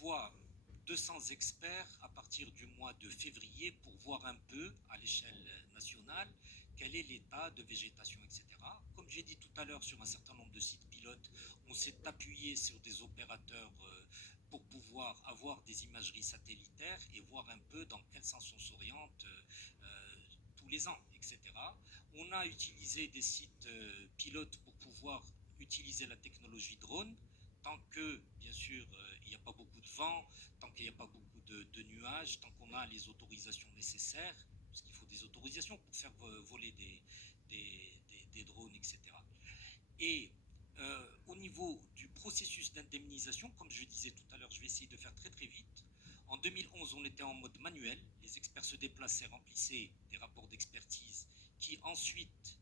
envoie 200 experts à partir du mois de février pour voir un peu à l'échelle nationale quel est l'état de végétation, etc. Comme j'ai dit tout à l'heure, sur un certain nombre de sites pilotes, on s'est appuyé sur des opérateurs pour pouvoir avoir des imageries satellitaires et voir un peu dans quel sens on s'oriente tous les ans, etc. On a utilisé des sites pilotes pour pouvoir utiliser la technologie drone, tant que, bien sûr, il n'y a pas beaucoup de vent, tant qu'il n'y a pas beaucoup de nuages, tant qu'on a les autorisations nécessaires, parce qu'il faut des autorisations pour faire voler des drones, etc. Et au niveau du processus d'indemnisation, comme je disais tout à l'heure, je vais essayer de faire très très vite. En 2011, on était en mode manuel. Les experts se déplaçaient, remplissaient des rapports d'expertise qui ensuite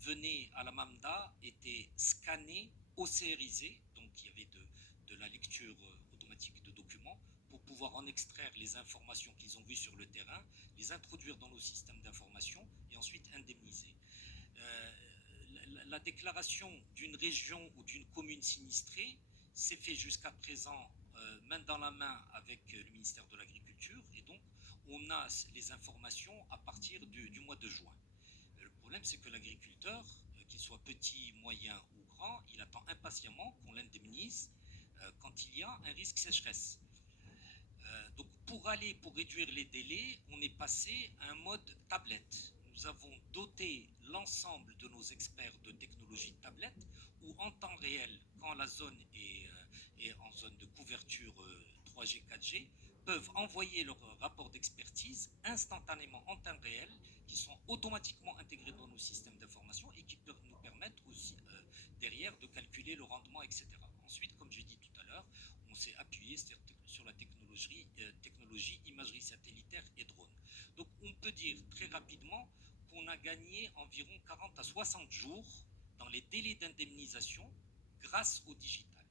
venaient à la MAMDA, étaient scannés, OCRisés, donc il y avait de la lecture automatique de documents, pour pouvoir en extraire les informations qu'ils ont vues sur le terrain, les introduire dans nos systèmes d'information et ensuite indemniser. La déclaration d'une région ou d'une commune sinistrée s'est fait jusqu'à présent main dans la main avec le ministère de l'Agriculture, et donc on a les informations à partir du mois de juin. Le problème, c'est que l'agriculteur, qu'il soit petit, moyen ou grand, il attend impatiemment qu'on l'indemnise quand il y a un risque sécheresse. Donc pour réduire les délais, on est passé à un mode tablette. Nous avons doté l'ensemble de nos experts de technologie de tablette, où en temps réel, quand la zone est en zone de couverture 3G, 4G, peuvent envoyer leur rapport d'expertise instantanément en temps réel, qui sont automatiquement intégrés dans nos systèmes d'information et qui peuvent nous permettre aussi derrière de calculer le rendement, etc. Ensuite, comme j'ai dit tout à l'heure, on s'est appuyé sur la technologie imagerie satellitaire et drone. Donc on peut dire très rapidement qu'on a gagné environ 40 à 60 jours dans les délais d'indemnisation grâce au digital.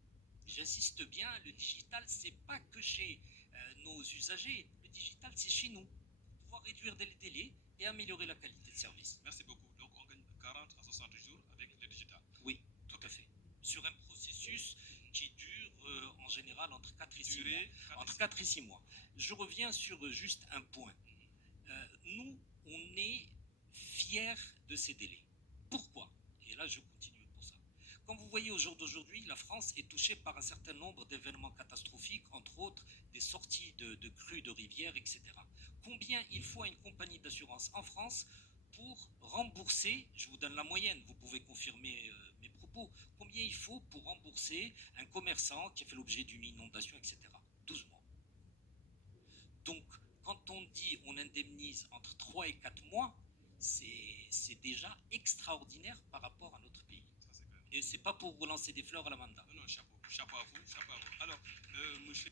J'insiste bien, le digital, c'est pas que chez nos usagers, le digital, c'est chez nous, pour pouvoir réduire les délais et améliorer la qualité de service. Merci beaucoup. Donc on gagne 40 à 60 jours avec le digital. Oui, tout à fait. Sur un processus qui dure en général entre 4 et 6 mois. Entre 4 et 6 mois. Je reviens sur juste un point. Nous, on est fiers de ces délais. Pourquoi? Et là, je continue pour ça. Comme vous voyez au jour d'aujourd'hui, la France est touchée par un certain nombre d'événements catastrophiques, entre autres des sorties de crues de rivières, etc. Combien il faut à une compagnie d'assurance en France pour rembourser, je vous donne la moyenne, vous pouvez confirmer mes propos, combien il faut pour rembourser un commerçant qui a fait l'objet d'une inondation, etc. 12 mois. Donc, quand on dit on indemnise entre 3 et 4 mois, c'est déjà extraordinaire par rapport à notre pays. Et c'est pas pour relancer des fleurs à la mandat. Non, non, chapeau. Chapeau à vous, chapeau à vous. Alors, monsieur...